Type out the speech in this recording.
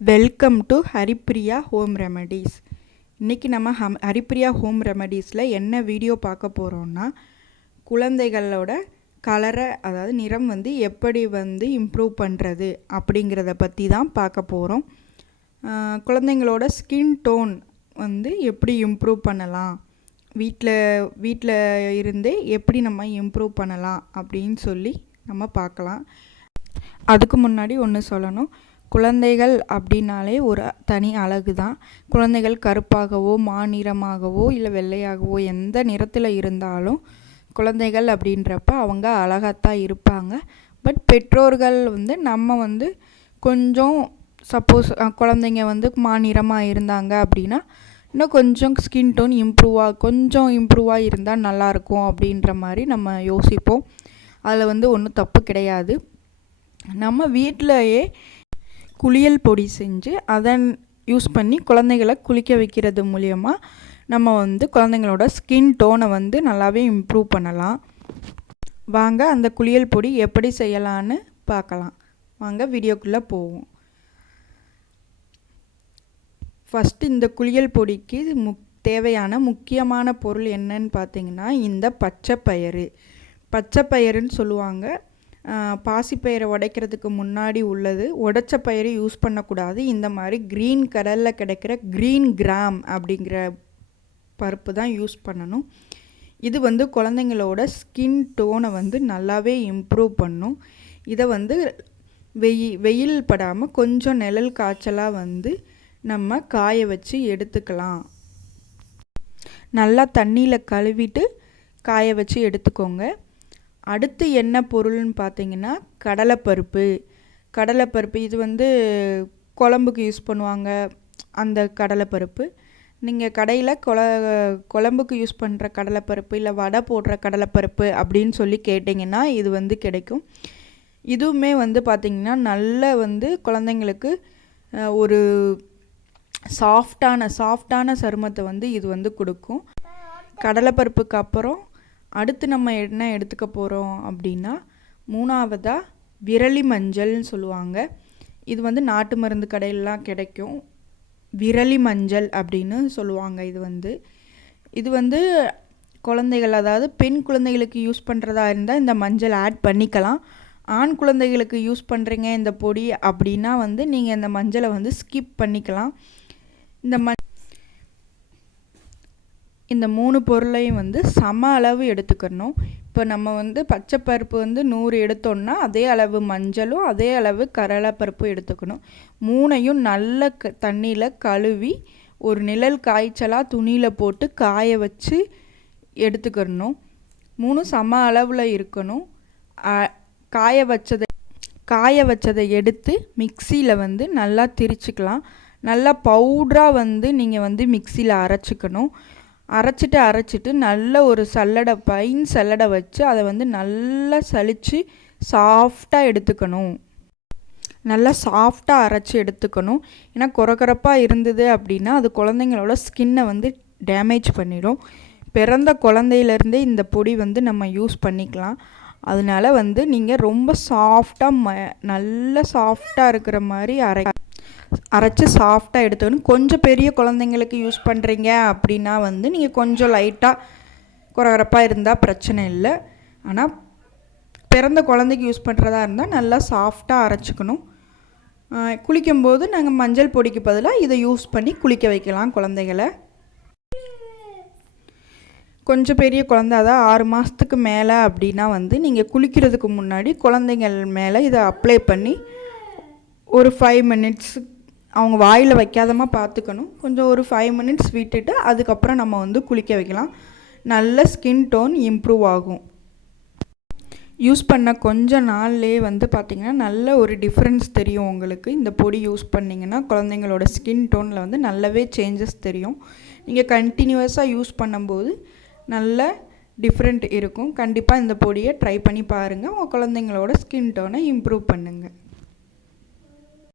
Welcome to Haripriya home remedies. இன்றைக்கி நம்ம Haripriya home ரெமடிஸில் என்ன வீடியோ பார்க்க போகிறோன்னா, குழந்தைகளோட கலரை அதாவது நிறம் எப்படி இம்ப்ரூவ் பண்ணுறது அப்படிங்கிறத பற்றி தான் பார்க்க போகிறோம். குழந்தைங்களோட ஸ்கின் டோன் எப்படி இம்ப்ரூவ் பண்ணலாம், வீட்டில் இருந்தே எப்படி நம்ம இம்ப்ரூவ் பண்ணலாம் அப்படின்னு சொல்லி நம்ம பார்க்கலாம். அதுக்கு முன்னாடி ஒன்று சொல்லணும். குழந்தைகள் அப்படின்னாலே ஒரு தனி அழகு தான். குழந்தைகள் கருப்பாகவோ மாநிறமாகவோ இல்லை வெள்ளையாகவோ எந்த நிறத்தில் இருந்தாலும் குழந்தைகள் அப்படின்றப்ப அவங்க அழகாத்தான் இருப்பாங்க. பட் பெற்றோர்கள் நம்ம கொஞ்சம் சப்போஸ் குழந்தைங்க மாநிறமாக இருந்தாங்க அப்படின்னா இன்னும் கொஞ்சம் ஸ்கின் டோன் இம்ப்ரூவாக இருந்தால் நல்லாயிருக்கும் அப்படின்ற மாதிரி நம்ம யோசிப்போம். அதில் ஒன்றும் தப்பு கிடையாது. நம்ம வீட்டிலையே குளியல் பொடி செஞ்சு அதன் யூஸ் பண்ணி குழந்தைகளை குளிக்க வைக்கிறது மூலியமாக நம்ம குழந்தைங்களோட ஸ்கின் டோனை நல்லாவே இம்ப்ரூவ் பண்ணலாம். வாங்க அந்த குளியல் பொடி எப்படி செய்யலான்னு பார்க்கலாம். வாங்க வீடியோக்குள்ளே போவோம். ஃபஸ்ட்டு இந்த குளியல் பொடிக்கு தேவையான முக்கியமான பொருள் என்னன்னு பார்த்தீங்கன்னா, இந்த பச்சைப்பயிறுன்னு சொல்லுவாங்க. பாசிப்பயிரை உடைக்கிறதுக்கு முன்னாடி உள்ளது. உடைச்ச பயிரை யூஸ் பண்ணக்கூடாது. இந்த மாதிரி க்ரீன் கலரில் கிடைக்கிற க்ரீன் கிராம் அப்படிங்கிற பருப்பு தான் யூஸ் பண்ணணும். இது குழந்தைங்களோட ஸ்கின் டோனை நல்லாவே இம்ப்ரூவ் பண்ணும். இதை வெயில் படாமல் கொஞ்சம் நிழல் காய்ச்சலாக நம்ம காய வச்சு எடுத்துக்கலாம். நல்லா தண்ணியில் கழுவிட்டு காய வச்சு எடுத்துக்கோங்க. அடுத்து என்ன பொருள்னு பார்த்தீங்கன்னா, கடலைப்பருப்பு இது குழம்புக்கு யூஸ் பண்ணுவாங்க. அந்த கடலைப்பருப்பு நீங்கள் கடையில் குழம்புக்கு யூஸ் பண்ணுற கடலைப்பருப்பு இல்லை வடை போடுற கடலைப்பருப்பு அப்படின்னு சொல்லி கேட்டிங்கன்னா இது கிடைக்கும். இதுவுமே பார்த்திங்கன்னா நல்ல குழந்தைங்களுக்கு ஒரு சாஃப்டான சருமத்தை இது கொடுக்கும். கடலைப்பருப்புக்கு அப்புறம் அடுத்து நம்ம என்ன எடுத்துக்க போகிறோம் அப்படின்னா, மூணாவதாக விரலி மஞ்சள்னு சொல்லுவாங்க. இது நாட்டு மருந்து கடையிலலாம் கிடைக்கும். விரலி மஞ்சள் அப்படின்னு சொல்லுவாங்க. இது குழந்தைகள் அதாவது பெண் குழந்தைகளுக்கு யூஸ் பண்ணுறதா இருந்தால் இந்த மஞ்சள் ஆட் பண்ணிக்கலாம். ஆண் குழந்தைகளுக்கு யூஸ் பண்ணுறீங்க இந்த பொடி அப்படின்னா நீங்கள் இந்த மஞ்சளை ஸ்கிப் பண்ணிக்கலாம். இந்த 3 பொருளையும் சம அளவு எடுத்துக்கணும். இப்போ நம்ம பச்சைப்பருப்பு 100 எடுத்தோன்னா அதே அளவு மஞ்சளும் அதே அளவு கடலைப்பருப்பும் எடுத்துக்கணும். 3ஐயும் நல்ல தண்ணியில் கழுவி ஒரு நிழல் காய்ச்சலாக துணியில் போட்டு காய வச்சு எடுத்துக்கணும். 3 சம அளவில் இருக்கணும். காய வச்சதை எடுத்து மிக்சியில் நல்லா திரிச்சுக்கலாம். நல்லா பவுடராக நீங்கள் மிக்சியில் அரைச்சிட்டு நல்ல ஒரு பைன் சல்லடை வச்சு அதை நல்லா சலித்து சாஃப்டாக எடுத்துக்கணும். நல்லா சாஃப்டாக அரைச்சி எடுத்துக்கணும். ஏன்னா கொரகொரப்பாக இருந்தது அப்படின்னா அது குழந்தைங்களோட ஸ்கின்னை டேமேஜ் பண்ணிடும். பிறந்த குழந்தையிலேருந்தே இந்த பொடி நம்ம யூஸ் பண்ணிக்கலாம். அதனால நீங்கள் ரொம்ப நல்ல சாஃப்டாக இருக்கிற மாதிரி அரைச்சி சாஃப்டாக எடுத்துக்கணும். கொஞ்சம் பெரிய குழந்தைங்களுக்கு யூஸ் பண்ணுறீங்க அப்படின்னா நீங்கள் கொஞ்சம் லைட்டாக குறகுறப்பாக இருந்தால் பிரச்சனை இல்லை. ஆனால் பிறந்த குழந்தைக்கு யூஸ் பண்ணுறதா இருந்தால் நல்லா சாஃப்டாக அரைச்சிக்கணும். குளிக்கும்போது நாங்கள் மஞ்சள் பொடிக்கு பதிலாக இதை யூஸ் பண்ணி குளிக்க வைக்கலாம் குழந்தைகளை. கொஞ்சம் பெரிய குழந்தை அதாவது 6 மாதத்துக்கு மேலே அப்படின்னா நீங்கள் குளிக்கிறதுக்கு முன்னாடி குழந்தைங்கள் மேலே இதை அப்ளை பண்ணி ஒரு 5 மினிட்ஸ் அவங்க வாயில் வைக்காதமாக பார்த்துக்கணும். கொஞ்சம் ஒரு 5 மினிட்ஸ் விட்டுட்டு அதுக்கப்புறம் நம்ம குளிக்க வைக்கலாம். நல்ல ஸ்கின் டோன் இம்ப்ரூவ் ஆகும். யூஸ் பண்ண கொஞ்ச நாள்லேயே பார்த்திங்கன்னா நல்ல ஒரு டிஃப்ரென்ஸ் தெரியும் உங்களுக்கு. இந்த பொடி யூஸ் பண்ணிங்கன்னா குழந்தைங்களோட ஸ்கின் டோனில் நல்லாவே சேஞ்சஸ் தெரியும். நீங்கள் கண்டினியூஸாக யூஸ் பண்ணும்போது நல்ல டிஃப்ரெண்ட் இருக்கும். கண்டிப்பாக இந்த பொடியை ட்ரை பண்ணி பாருங்கள். உங்கள் குழந்தைங்களோட ஸ்கின் டோனை இம்ப்ரூவ் பண்ணுங்கள்.